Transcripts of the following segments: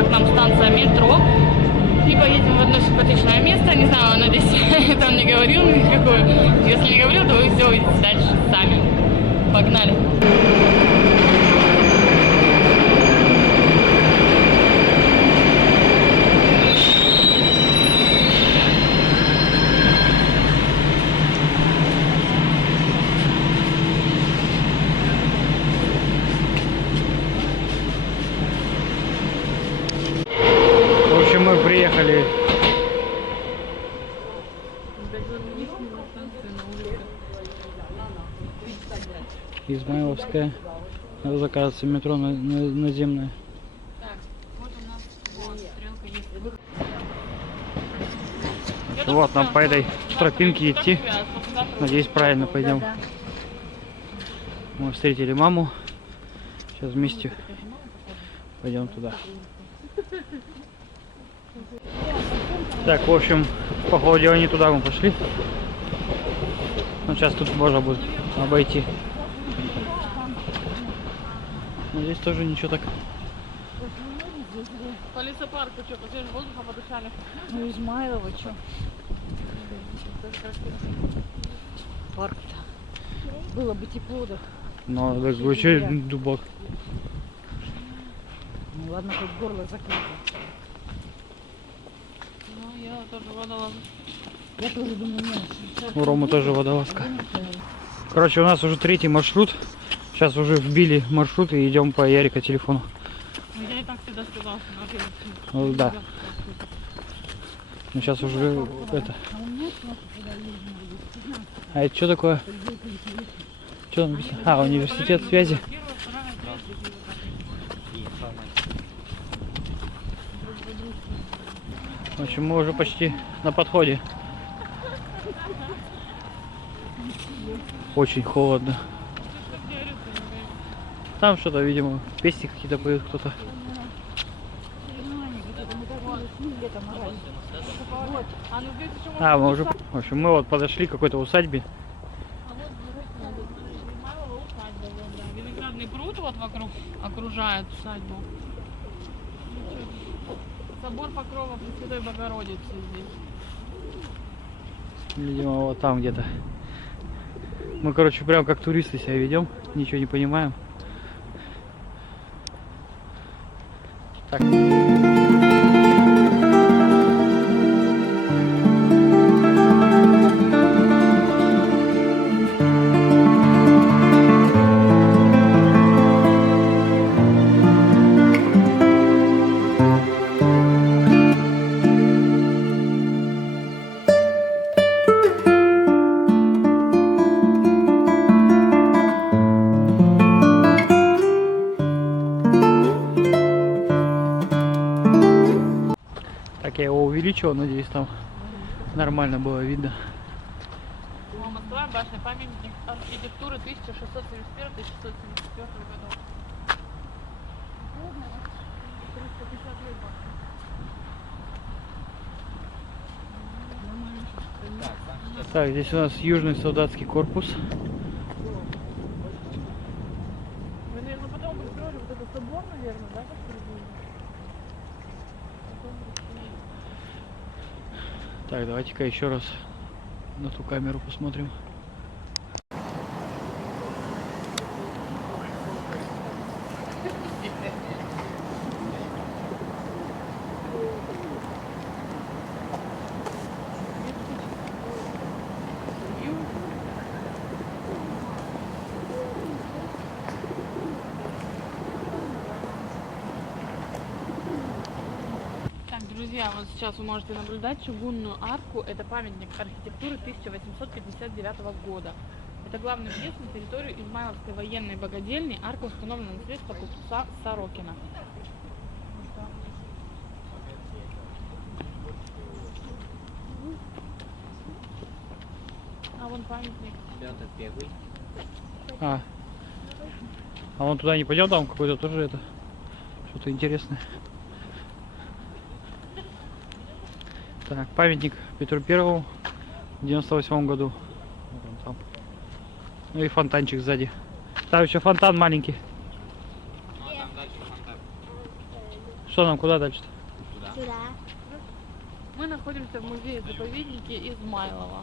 ближайшая к нам станция метро. И поедем в одно симпатичное место. Не знаю, надеюсь, там не говорил никакой. Если не говорил, то вы все увидите дальше сами. Погнали! В общем, мы приехали. Измайловская. Надо заказываться метро наземное. Так, вот у нас стрелка есть. Вот нам по этой тропинке идти. Надеюсь, правильно пойдем. Мы встретили маму. Сейчас вместе пойдем туда. Так, в общем, по ходу не туда мы пошли. Но сейчас тут можно будет обойти. Но здесь тоже ничего так. По лесопарку что, посвежим воздухом подышали? Ну, Измайлово, что? Парк-то. Было бы тепло, да. Но так вообще дубак. Ну ладно, хоть горло закрыто. Ну, я тоже водолаз. Я тоже думаю, нет. У Ромы тоже водолазка. Короче, у нас уже третий маршрут. Сейчас уже вбили маршрут и идем по Ярика телефону. Ну, я и так всегда сказала, что надо. Ну, да. Ну сейчас уже это. А это что такое? Что написано? А, университет связи. В общем, мы уже почти на подходе. Очень холодно. Там что-то, видимо, песни какие-то поют кто-то. А, мы уже... В общем, мы вот подошли к какой-то усадьбе. Виноградный пруд вот вокруг окружает усадьбу. Собор Покрова Пресвятой Богородицы здесь. Видимо, вот там где-то. Мы, короче, прям как туристы себя ведем, ничего не понимаем. Так. Так, я его увеличил, надеюсь, там нормально было видно. Москва, башня, памятник архитектуры 1671-1674 годов. Так, здесь у нас Южный солдатский корпус. Вы, наверное, потом построили вот этот собор, наверное, да, посередине? Так, давайте-ка еще раз на ту камеру посмотрим. Друзья, вот сейчас вы можете наблюдать чугунную арку. Это памятник архитектуры 1859 года. Это главный въезд на территорию Измайловской военной богадельни. Арка установлена на средства купца Сорокина. А вон памятник. А вон туда не пойдем, там какой-то тоже это что-то интересное. Так, памятник Петру Первому в 98 году. Вот он там. Ну и фонтанчик сзади. Там еще фонтан маленький. Ну, а там дальше фонтан. Что что нам, куда дальше-то? Сюда. Мы находимся в музее-заповеднике Измайлово.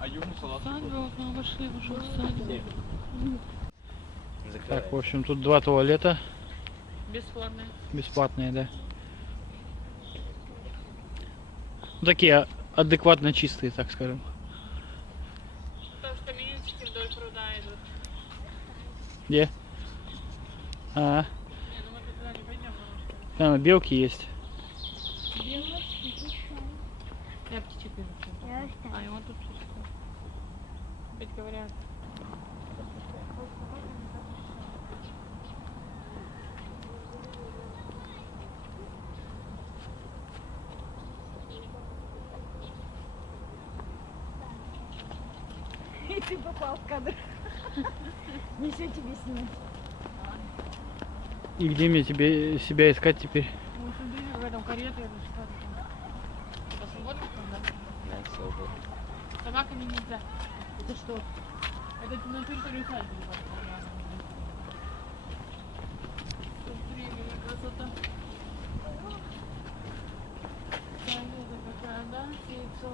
Усадьба, вот мы вошли уже в усадьбу. Так, в общем, тут 2 туалета. Бесплатные. Бесплатные, да. Ну, такие адекватно чистые, так скажем. Потому что каменечки вдоль пруда идут. Где? А, Не, ну мы туда не пойдем, потому что... там белки есть. Я птичек вижу. Я оставлю. А, и вот тут все. Опять говорят. И ты попал в кадр. Ничего тебе снимать. И где мне тебе себя искать теперь? Мы смотрели в этом карете, это что там? Это свободно там, да? Да, свободно. С собаками нельзя. Это что? Это на территорию усадьбы. Смотри, какая красота. Красота какая, да? Яйцо.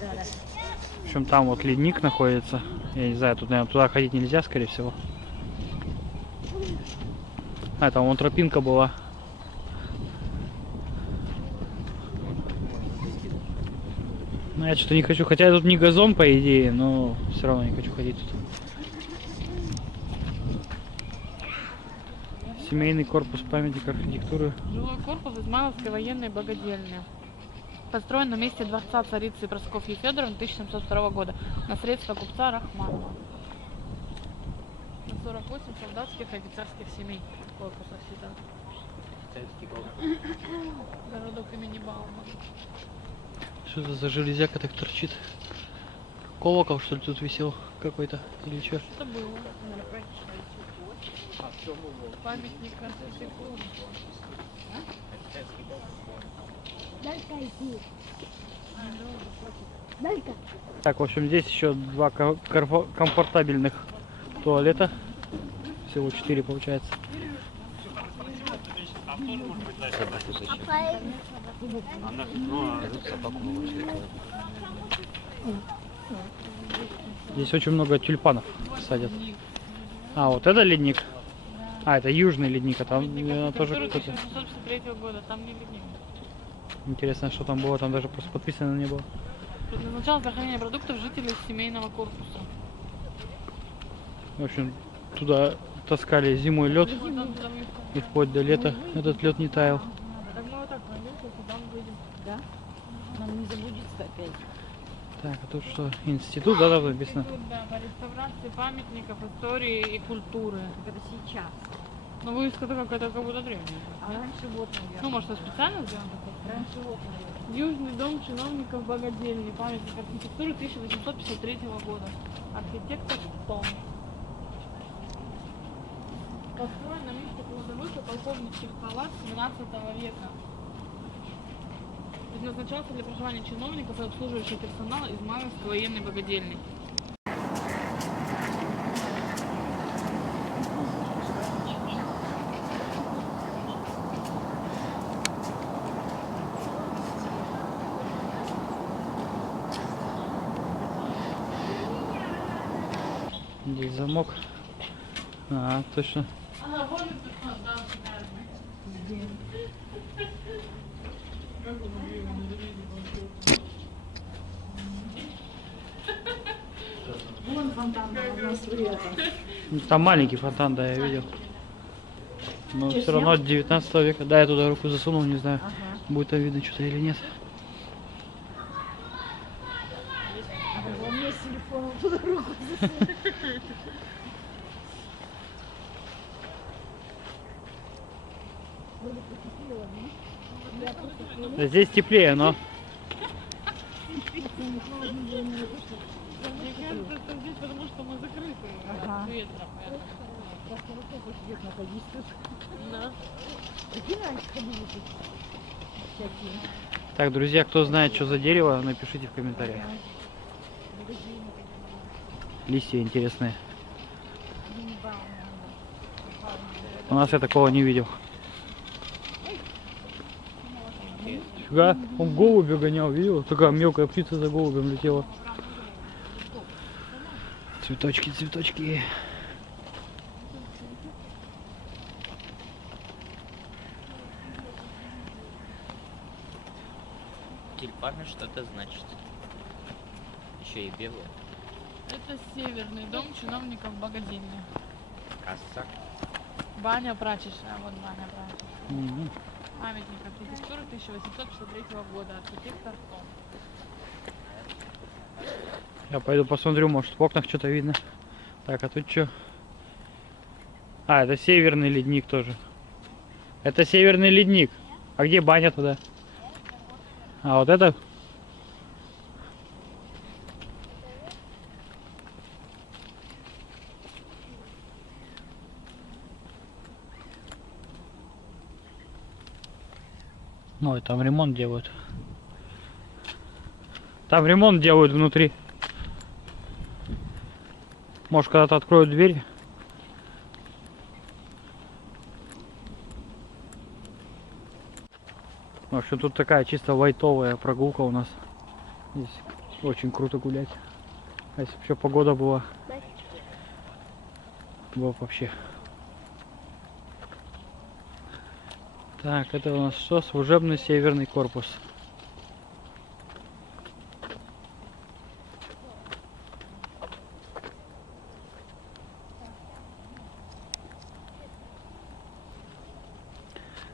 Да, да. В общем, там вот ледник находится. Я не знаю, тут, наверное, туда ходить нельзя, скорее всего. А, там вон тропинка была. Но я что-то не хочу. Хотя тут не газон, по идее, но все равно не хочу ходить тут. Семейный корпус, памятник архитектуры. Жилой корпус Измайловской военной богадельни. Построен на месте дворца царицы Прасковьи Федоровны 1702 года на средства купца Рахманова. На 48 солдатских и офицерских семей корпус рассчитан. Городок имени Баума. Что это за железяка так торчит? Колокол, что ли, тут висел какой-то? Или что? Что было? Памятник архитектуры. Дай-ка иди. Дай-ка. Так, в общем, здесь еще 2 комфортабельных туалета. Всего 4 получается. Папа, Здесь очень много тюльпанов садят. А, вот это ледник. А, это южный ледник, а там тоже Архитектура какой-то. 1753 года, там не ледник. Интересно, что там было, там даже просто подписано не было. Предназначалось для хранения продуктов жителей семейного корпуса. В общем, туда таскали зимой лед, Вот там туда мы и вплоть до лета этот лед не таял. Так мы вот так пойдем, куда мы выйдем. Да? Нам не забудется опять. Так, а тут что? Институт, да, там написано? Институт, да, по реставрации памятников истории и культуры. Как это сейчас. Но вывеска такая какая-то как будто древняя. А раньше вот, наверное. Ну, может, это специально сделано такое? Раньше вот, наверное. Южный дом чиновников богадельни, памятник архитектуры 1853 года. Архитектор Том. Построен на месте кладовых и полковничьих палат 17 века. Предназначался для проживания чиновников и обслуживающего персонала Измайловской военной богадельни. Здесь замок. А, точно. Вон фонтан у нас вряд. Ну, там маленький фонтан, да, я видел. Но Чё, все равно снял? от 19 века. Да, я туда руку засунул, не знаю, Ага. будет там видно что-то или нет. А у меня с телефоном туда руку засунул. Вроде потеплело, да? Я просто Да здесь теплее, но Не холодно было, не то, что... Мне кажется, это здесь потому, что мы закрыты Ага. от ветра. поэтому. Просто вот так вот свет находить тут. Да. Какие раньше ходили тут? Всякие. Так, друзья, кто знает, что за дерево, напишите в комментариях. Листья интересные. У нас я такого не видел. Фига, он голубя гонял, видел? Такая мелкая птица за голубем летела. Цветочки, цветочки. Тюльпаны что-то значит. Еще и белые. Это северный дом чиновников богадельни. Касса. Баня прачечная, вот баня прачечная. Мгм. Памятник архитектуры 1863 года. Архитектор Том. Я пойду посмотрю, может в окнах что-то видно. Так, а тут что? А, это северный ледник тоже. Это северный ледник. А где баня туда? А вот это? Ой, там ремонт делают. Там ремонт делают внутри. Может, когда-то откроют дверь. В общем, тут такая чисто лайтовая прогулка у нас. Здесь очень круто гулять. А если бы еще погода была, было бы вообще. Так, это у нас что? Служебный северный корпус.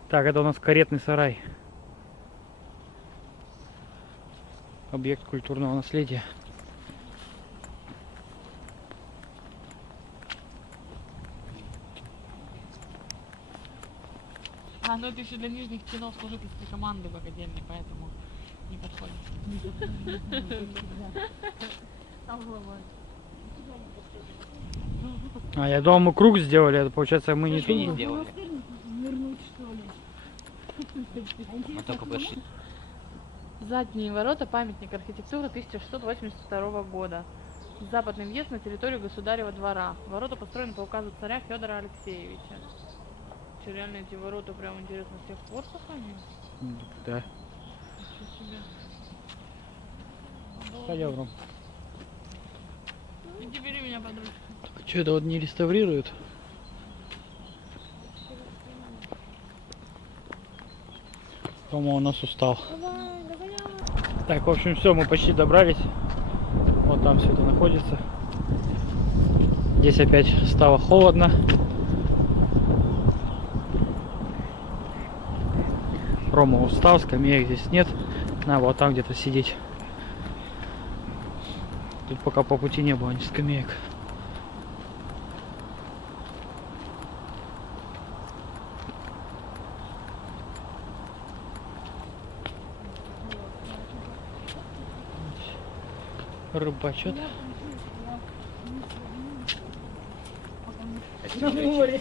Так, это у нас каретный сарай. Объект культурного наследия. А, ну это еще для нижних чинов служительской команды богадельни, поэтому не подходит. Там главарь. А, я думал, мы круг сделали, это получается мы не Ничего не тут. сделали. Нырнуть, что ли? Мы только пошли. Задние ворота, памятник архитектуры 1682 года. Западный въезд на территорию государева двора. Ворота построены по указу царя Федора Алексеевича. Че, реально эти ворота прям интересно с тех пор сохранились? Да. Ничего себе. Пойдем, Ром. Иди бери меня под ручку. А что это вот не реставрируют? Рома у нас устал. Так, в общем, все, мы почти добрались. Вот там все это находится. Здесь опять стало холодно. Рома устал, скамеек здесь нет. На, вот там где-то сидеть. Тут пока по пути не было ни скамеек. Рыбачат. На море.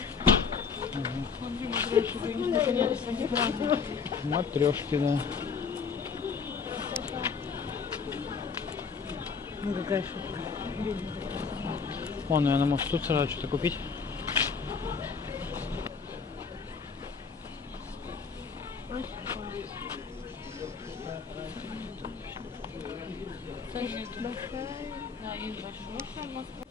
Смотри, матрешки, какие наконец-то не праздник. Матрешки, да. Ну какая шутка. Он, наверное, может тут сразу что-то купить. Ценник. Да, есть большой Москва.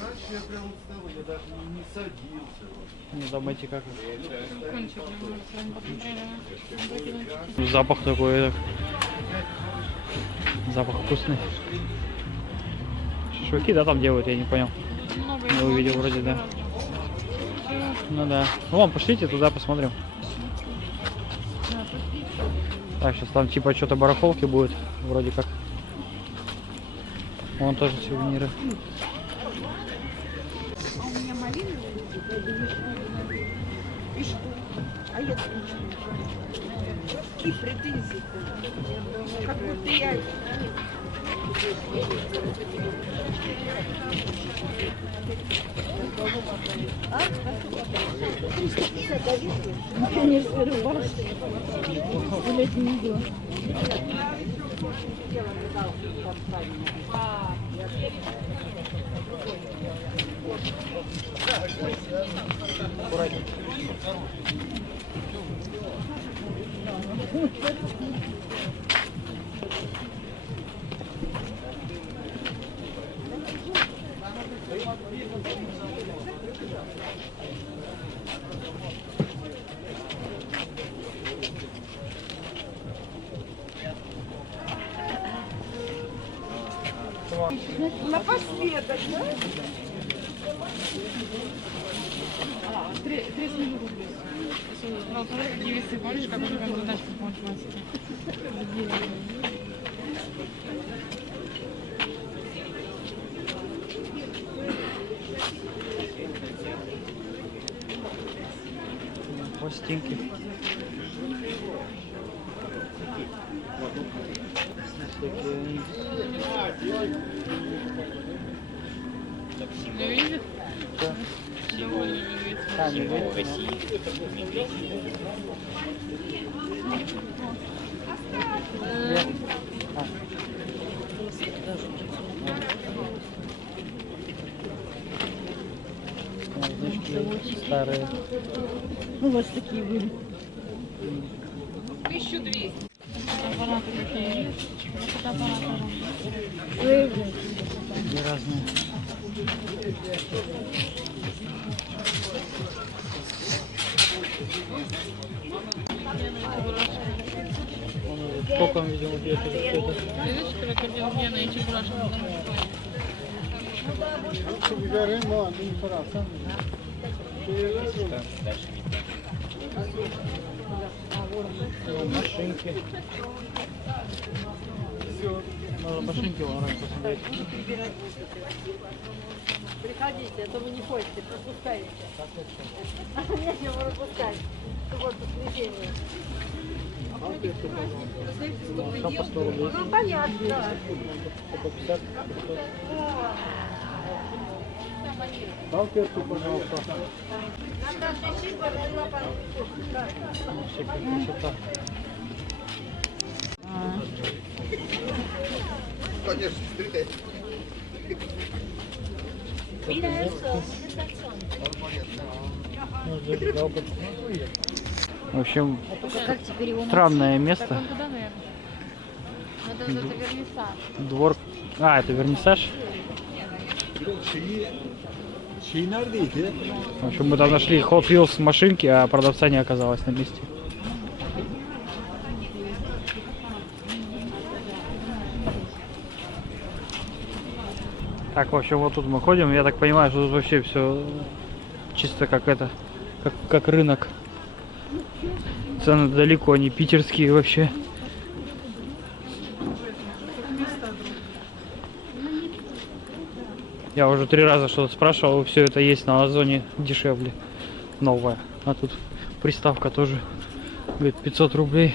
Раньше я прям устал, я даже не садился. Не думайте как. Кончик немного, прям посмотрели. Выкинуть. Запах такой. Запах вкусный. Шашлыки, да, там делают, я не понял. Много Я его увидел очень вроде, да. разных. Ну да. Ну вон, пошлите туда посмотрим. Да, тут Так, сейчас там типа что-то барахолки будет, вроде как. Вон тоже сувениры. А у меня малиновый и что? А я тут ничего. Какие претензии? Как будто я... Конечно, рубашка. Гулять не могла. Напоследок, да? 30 минут рублей. Ну, смотри, какие весы, помнишь, как уже прям задачка по математике? Пластинки. Не видит? Да. Довольно медведь. А, Символ медведь, России. Медведь. Где? А. Значки старые. У вас такие были. 1200. Аппараты какие есть? Вот аппараты. Такие разные. Он уже током, видимо, бьет или что-то. Видишь, крокодил Гена и Чебурашка. Там дальше не так. Машинки. Надо машинки вон раньше посмотреть. Приходите, а то вы не ходите, пропускаете. Нечего пропускать. Вот воскресенье. Все по 100 рублей. Ну, понятно, да. По 50. Салфетку, пожалуйста. Вообще как красота. Конечно, стреляй. В общем, Как теперь его странное Так место. он туда, наверное. Это вернисаж. Двор. А, это вернисаж. В общем, мы там нашли Hot Wheels машинки, а продавца не оказалось на месте. Так, в общем, вот тут мы ходим. Я так понимаю, что тут вообще все чисто как это, как рынок. Цены далеко не питерские вообще. Я уже 3 раза что-то спрашивал, все это есть на Озоне дешевле, новая. А тут приставка тоже, говорит, 500 рублей,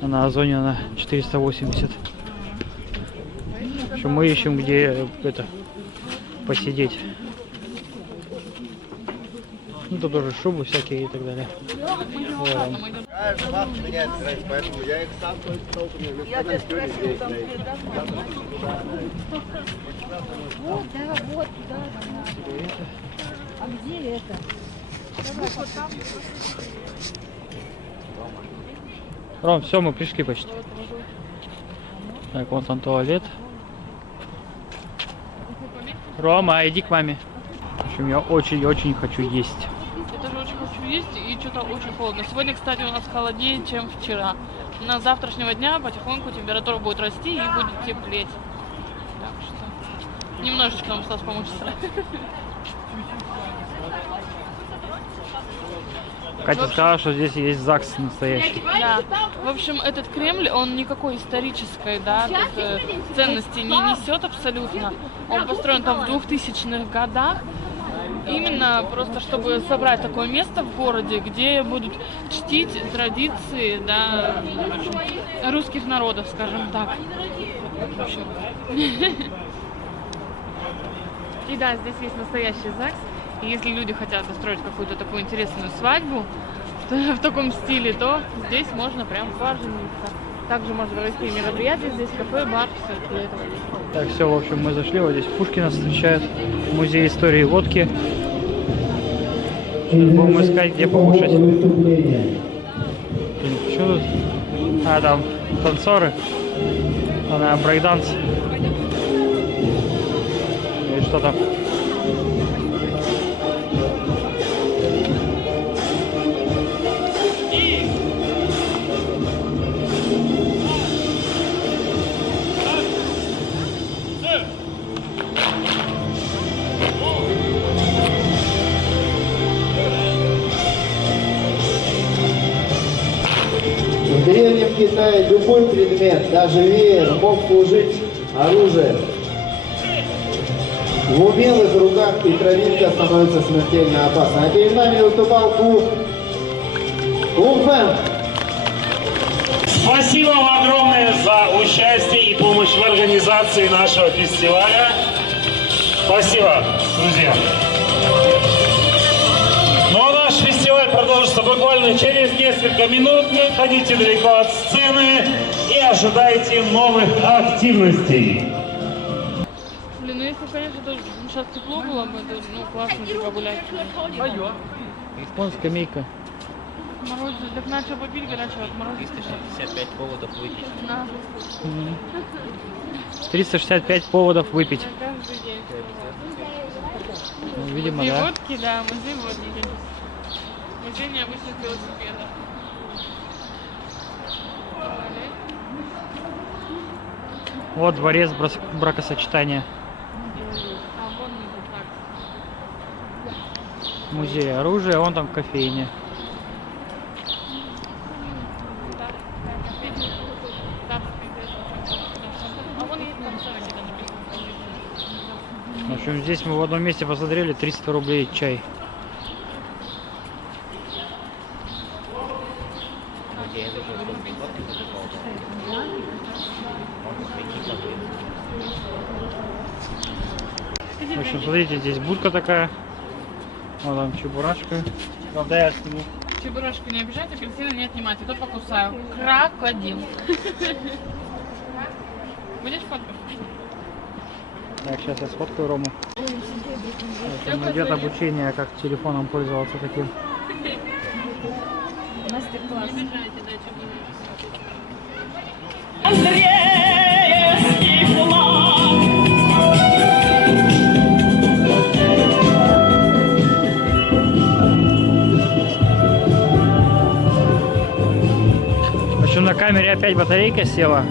а на Озоне она 480. В общем, мы ищем, где это посидеть. Ну, тут тоже шубы всякие и так далее. Вот. Каждый раз меняет границ, поэтому я их сам толком не Я тебя спросила, там где дома. Вот, да, вот, да. А где это? Ром, все, мы пришли почти. Так, вот он туалет. Рома, иди к маме. В общем, я очень-очень хочу есть. Я тоже очень хочу есть, и что-то очень холодно. Сегодня, кстати, у нас холоднее, чем вчера. На завтрашнего дня потихоньку температура будет расти и будет теплеть. Так что немножечко нам осталось помочь. Катя сказала, что здесь есть ЗАГС настоящий. Да. В общем, этот Кремль, он никакой исторической, да, тут, ценности не несет абсолютно. Он построен там в 2000-х годах. Именно просто, чтобы собрать такое место в городе, где будут чтить традиции, да, в общем, русских народов, скажем так. В общем. И да, здесь есть настоящий ЗАГС. И если люди хотят устроить какую-то такую интересную свадьбу в таком стиле, то здесь можно прям пожениться. Также можно провести мероприятия здесь, кафе, бар, все для этого есть. Так, все, в общем, мы зашли, вот здесь Пушкин нас встречает, музей истории водки. Сейчас будем искать, где покушать. Блин, что тут? А, там танцоры. Она брейкданс. И что там? В Древнем Китае любой предмет, даже веер, мог служить оружием. В умелых руках и травинка становится смертельно опасной. А перед нами выступал клуб Лумфен. Спасибо вам огромное за участие и помощь в организации нашего фестиваля. Спасибо, друзья. Ну а наш фестиваль продолжится буквально через несколько минут. Не отходите далеко от сцены и ожидайте новых активностей. Блин, ну если, конечно, тоже сейчас тепло было бы, то классно типа гулять. Вон скамейка. Морозиво, так начал попить горячего от морозива. 365 поводов выпить. На, 365 поводов выпить. каждый день. Ну, видимо, Музей да. водки, да, музей водки. Музей необычных велосипедов. Вот дворец бракосочетания. А вон так. Музей оружия, а вон там кофейня. А вон есть танцоры, где написано. В общем, здесь мы в одном месте посмотрели 300 рублей чай. Где я вижу, что прикладки закупал. Можно прийти пожить. В общем, смотрите, здесь будка такая. Вот там чебурашка. Правда, я сниму. Чебурашку не обижать, апельсины не отнимать, а то покусаю. Крокодил. Будешь фоткать? Так, сейчас я сфоткаю Рому. Там идет обучение, как телефоном пользоваться таким. Мастер-класс. Не обижайте, да, чебурашку. В общем, на камере опять батарейка села.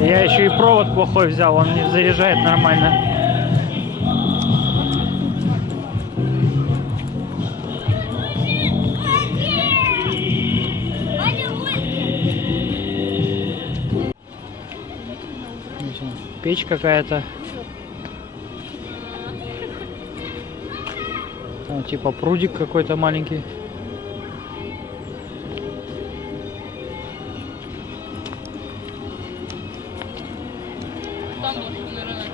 Я еще и провод плохой взял, он не заряжает нормально. Печь какая-то. Там типа прудик какой-то маленький. Там лошадиный рынок.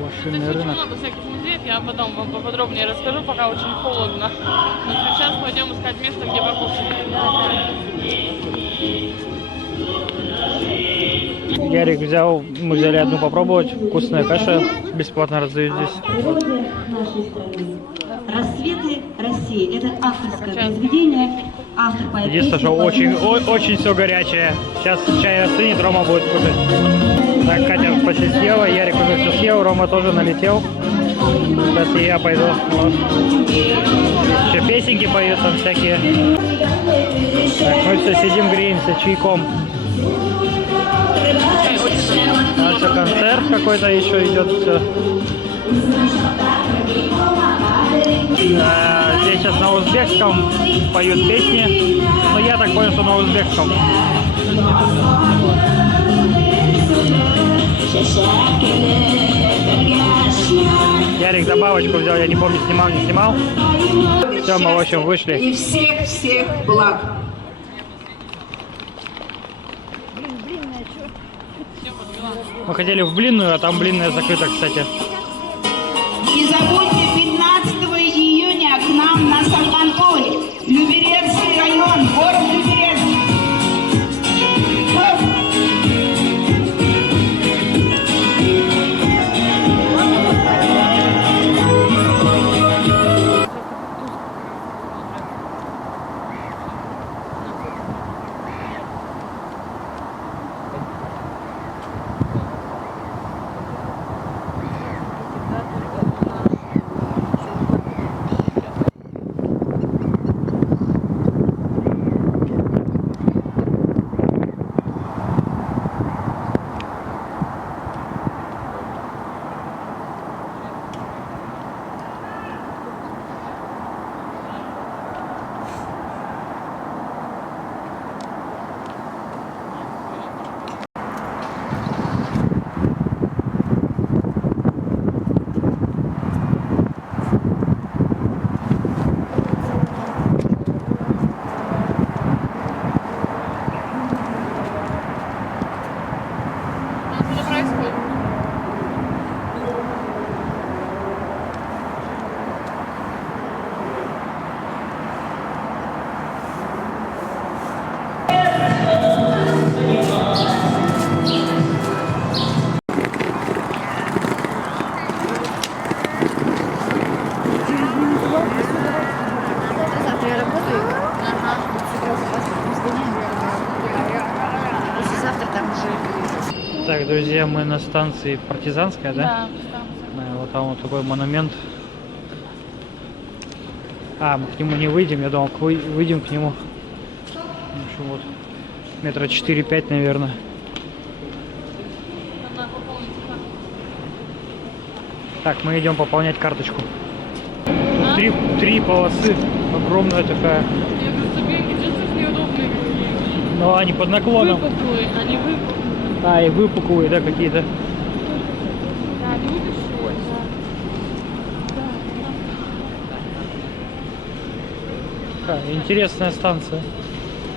Машинный Здесь очень рынок. много всяких музеев, я потом вам поподробнее расскажу, пока очень холодно. Но сейчас пойдем искать место, где покушать. Ярик взял, мы взяли одну попробовать. Вкусная каша, бесплатно раздают здесь. Герои нашей страны. «Рассветы России». Это авторское произведение. Автор поэт. Единственное, что очень все горячее. Сейчас чай остынет, Рома будет кушать. Так, Катя почти съела, Ярик уже все съел, Рома тоже налетел. Сейчас и я пойду. Вот. Еще песенки поют там всякие. Так, мы все сидим, греемся чайком. А все концерт какой-то еще идет, все. Здесь сейчас на узбекском поют песни, но я так понял, что на узбекском. Ярик добавочку взял, я не помню, снимал, не снимал. Все, мы в общем вышли. И всех благ. Мы хотели в блинную, а там блинная закрыта, кстати. Не забудьте, 15 июня к нам на Сабантуй, Люберецкий район, город Люберецк. Что происходит? Завтра я работаю. Если завтра там уже... Так, друзья, мы на станции Партизанская, да? Да, Да, вот там вот такой монумент. А, мы к нему не выйдем, я думал, выйдем к нему. В общем, вот, метра 4-5, наверное. Так, мы идем пополнять карточку. Три полосы, огромная такая. Я просто бегаю, джинсы неудобные какие. Но они под наклоном. Выпуклые, они выпуклые. А, и выпуклые, да, какие-то. Да, люди шоят. Такая интересная станция.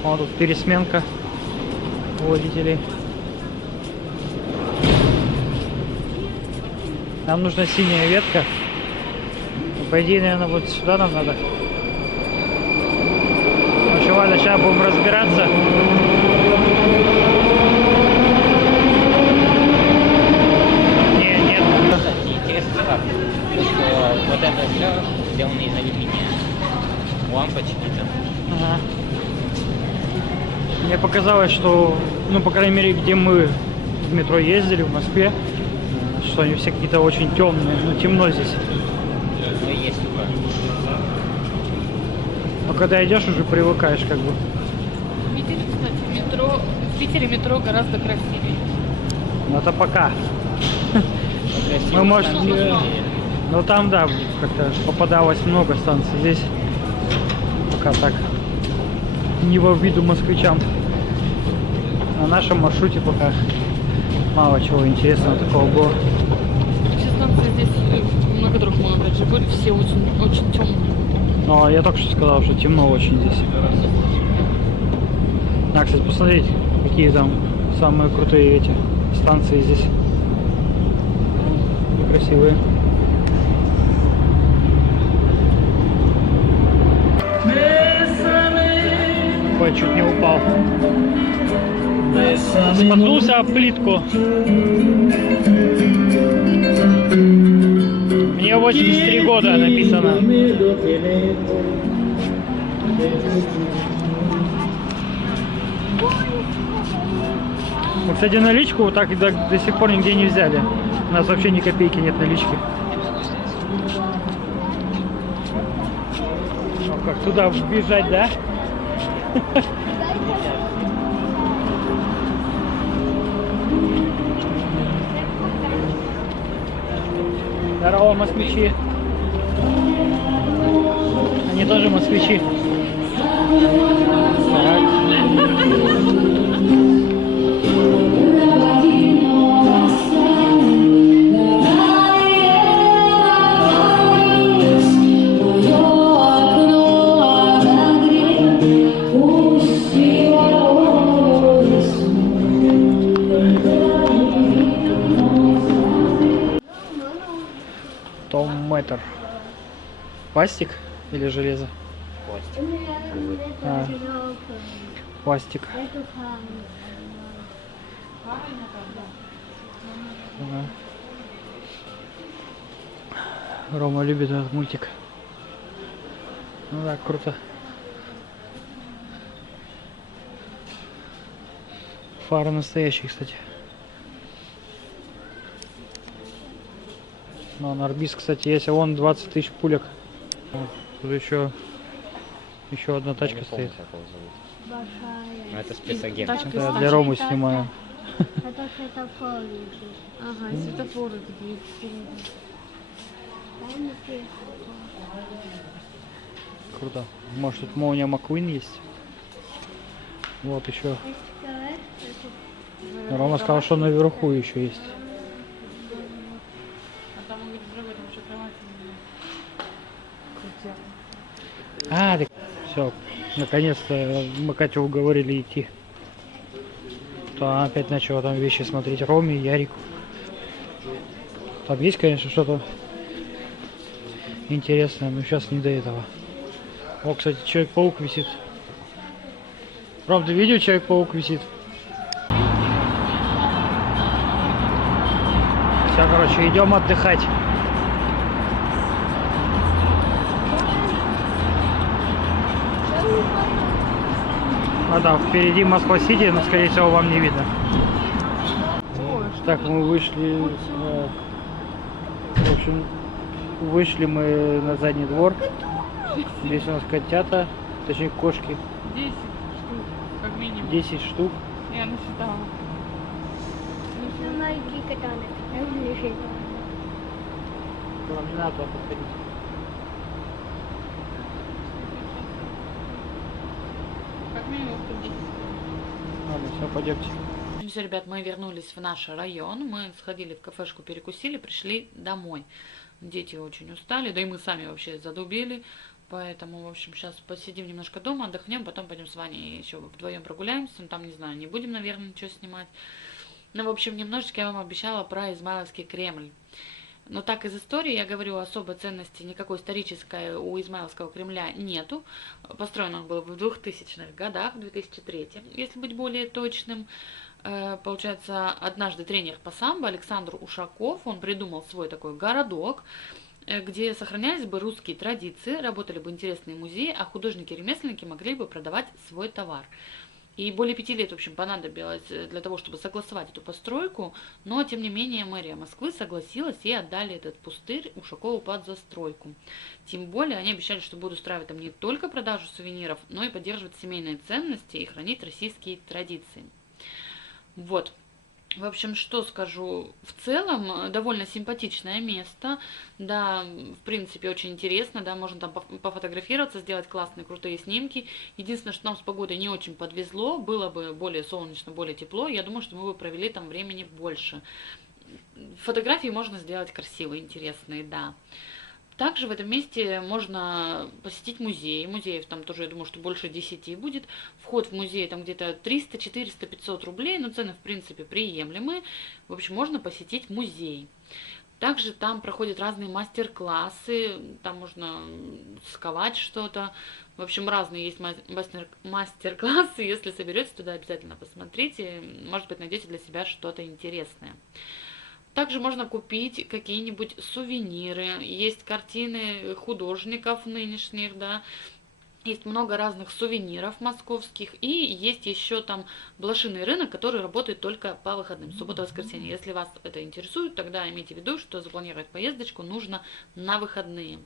Вот тут пересменка водителей. Нам нужна синяя ветка. По идее, наверное, вот сюда нам надо. В общем, ладно, сейчас будем разбираться. Нет. Интересный факт, то, что вот это все сделано из алюминия. Лампочки там. Ага. Мне показалось, что, ну, по крайней мере, где мы в метро ездили, в Москве, что они все какие-то очень темные, ну, темно здесь. Ну и есть такое. Но когда идешь, уже привыкаешь, как бы. В Питере, кстати, метро, в Питере метро гораздо красивее. Но это пока. Красиво, Мы, может, там не... и- Ну, там, да, как-то попадалось много станций. Здесь пока так. Не во виду москвичам. На нашем маршруте пока мало чего интересного такого было. Все станции здесь, много других, мы опять же были, все очень темные. Но я только что сказал, что темно очень здесь. А, кстати, посмотреть, какие там самые крутые эти станции здесь. И красивые. Ой, чуть не упал. Споткнулся об плитку. Мне 83 года написано. Мы, кстати, наличку вот так и до сих пор нигде не взяли. У нас вообще ни копейки нет налички. О, как туда вбежать, да? Здорово, москвичи. Они тоже москвичи. Так. Томметр. Пластик или железо? Пластик. А, пластик. Ага. Рома любит этот мультик. Ну да, круто. Фары настоящие, кстати. Ну, Нарбис, кстати, есть, а вон 20 тысяч пулек. Вот. Тут еще одна тачка Я не помню, стоит. как его зовут. Но это спецагент. Тачка Это для Ромы снимаю. Это светофор лежит. Ага, светофоры такие. Круто. Может, тут молния Маккуин есть? Вот еще. Рома сказал, что наверху еще есть. А там он говорит, другой, там еще кровати. Крутяк. А, так все. Наконец-то мы Катю уговорили идти. То она опять начала там вещи смотреть. Роме, Ярику. Там есть, конечно, что-то интересное, но сейчас не до этого. О, кстати, Человек-паук висит. Ром, ты видел, Человек-паук висит? Все, короче, идем отдыхать. А да, впереди Москва-Сити, но, скорее всего, вам не видно. Так, мы вышли, в общем, вышли мы на задний двор. Здесь у нас котята, точнее кошки. 10 штук, как минимум. 10 штук. Я насчитала. Маленький котенок. Там лежит. Вам не надо туда подходить. Как минимум 10. Ладно, все, пойдемте. Все, ребят, мы вернулись в наш район. Мы сходили в кафешку, перекусили, пришли домой. Дети очень устали, да и мы сами вообще задубели. Поэтому, в общем, сейчас посидим немножко дома, отдохнем, потом пойдем с Ваней еще вдвоем прогуляемся. Ну, там, не знаю, не будем, наверное, ничего снимать. Ну, в общем, немножечко я вам обещала про Измайловский Кремль. Но так из истории, я говорю, особой ценности никакой исторической у Измайловского Кремля нету. Построен он был в 2000-х годах, в 2003, если быть более точным. Получается, однажды тренер по самбо Александр Ушаков, он придумал свой такой городок, где сохранялись бы русские традиции, работали бы интересные музеи, а художники-ремесленники могли бы продавать свой товар. И более 5 лет, в общем, понадобилось для того, чтобы согласовать эту постройку, но, тем не менее, мэрия Москвы согласилась и отдали этот пустырь Ушакову под застройку. Тем более, они обещали, что будут устраивать там не только продажу сувениров, но и поддерживать семейные ценности и хранить российские традиции. Вот. В общем, что скажу, в целом довольно симпатичное место, да, в принципе, очень интересно, да, можно там пофотографироваться, сделать классные, крутые снимки. Единственное, что нам с погодой не очень подвезло, было бы более солнечно, более тепло, я думаю, что мы бы провели там времени больше. Фотографии можно сделать красивые, интересные, да. Также в этом месте можно посетить музей. Музеев там тоже, я думаю, что больше 10 будет. Вход в музей там где-то 300, 400, 500 рублей, но цены, в принципе, приемлемые. В общем, можно посетить музей. Также там проходят разные мастер-классы, там можно сковать что-то. В общем, разные есть мастер-классы. Если соберетесь туда, обязательно посмотрите. Может быть, найдете для себя что-то интересное. Также можно купить какие-нибудь сувениры. Есть картины художников нынешних, да. Есть много разных сувениров московских. И есть еще там блошиный рынок, который работает только по выходным, суббота-воскресенье. Если вас это интересует, тогда имейте в виду, что запланировать поездочку нужно на выходные.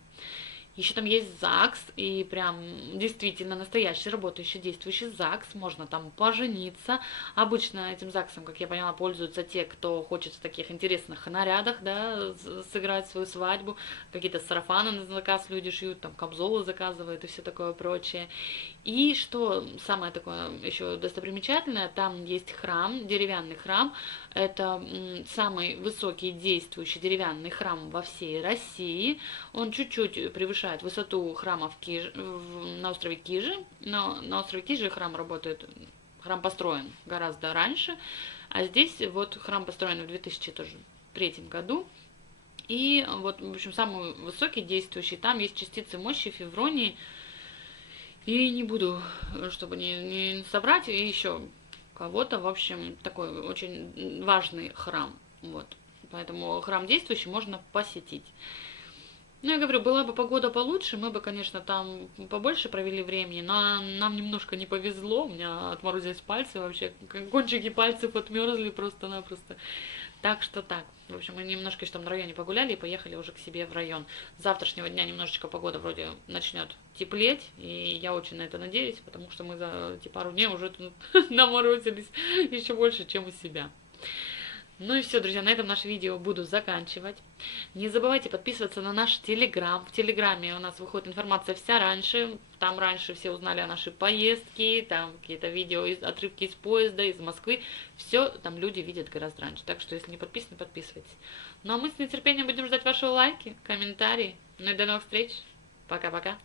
Еще там есть ЗАГС, и прям действительно настоящий, работающий, действующий ЗАГС. Можно там пожениться. Обычно этим ЗАГСом, как я поняла, пользуются те, кто хочет в таких интересных нарядах, да, сыграть свою свадьбу. Какие-то сарафаны на заказ люди шьют, там камзолы заказывают и все такое прочее. И что самое такое еще достопримечательное, там есть храм, деревянный храм. Это самый высокий действующий деревянный храм во всей России. Он чуть-чуть превышает высоту храма на острове Кижи. Но на острове Кижи храм работает, храм построен гораздо раньше. А здесь вот храм построен в 2003 году. И вот, в общем, самый высокий действующий. Там есть частицы мощи Февронии. И не буду, чтобы не соврать, и еще кого-то, в общем, такой очень важный храм. Вот. Поэтому храм действующий можно посетить. Ну, я говорю, была бы погода получше, мы бы, конечно, там побольше провели времени, но нам немножко не повезло, у меня отморозились пальцы вообще, кончики пальцев отмерзли просто-напросто. Так что так. В общем, мы немножко еще там на районе погуляли и поехали уже к себе в район. С завтрашнего дня немножечко погода вроде начнет теплеть, и я очень на это надеюсь, потому что мы за эти пару дней уже тут наморозились еще больше, чем у себя. Ну и все, друзья, на этом наше видео буду заканчивать. Не забывайте подписываться на наш Телеграм. В Телеграме у нас выходит информация вся раньше. Там раньше все узнали о нашей поездке, там какие-то видео, отрывки из поезда, из Москвы. Все там люди видят гораздо раньше. Так что, если не подписаны, подписывайтесь. Ну а мы с нетерпением будем ждать ваши лайки, комментарии. Ну и до новых встреч. Пока-пока.